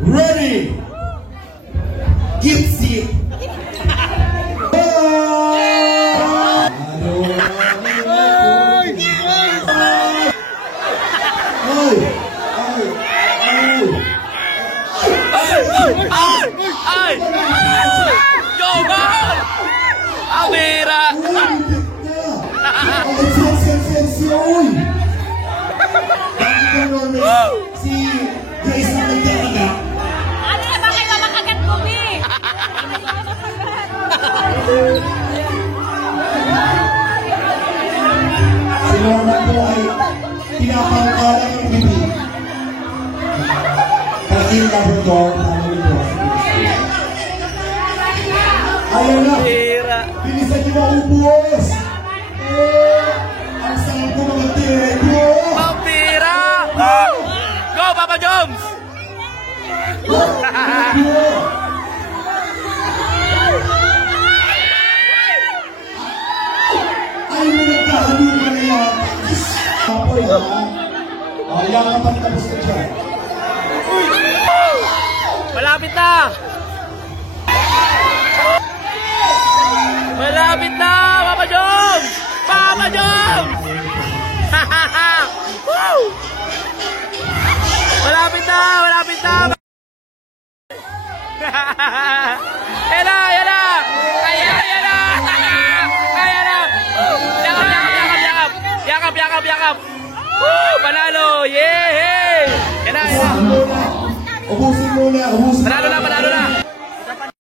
Ready. Gypsy. Amira! Si Grace na nagkakagat. Ano na ba kayo makagat mo, B? Si Norma po ay pinapangkalan ng bibig. Pagil Labrador, ayaw na! Bilisan niyo maubos! Ang sarap ko mga teko! Pampira! Go, Papa Joms! Ay, may nagkakaroon ka na yan! Apoy ha? Ayaw ka pa tapos ka dyan. Malapit na! Malapit na! Papa Joms! Papa Joms! Woo! Malapit na! Malapit na! Yan na! Yan na! Ayan! Yan na! Ayan na! Yakap! Yakap! Yakap! Yakap! Yakap! Yakap! Yakap! Woo! Panalo! Yay! Yan na! Yan na! Ubusin muna! Ubusin muna! Panalo na! Panalo na!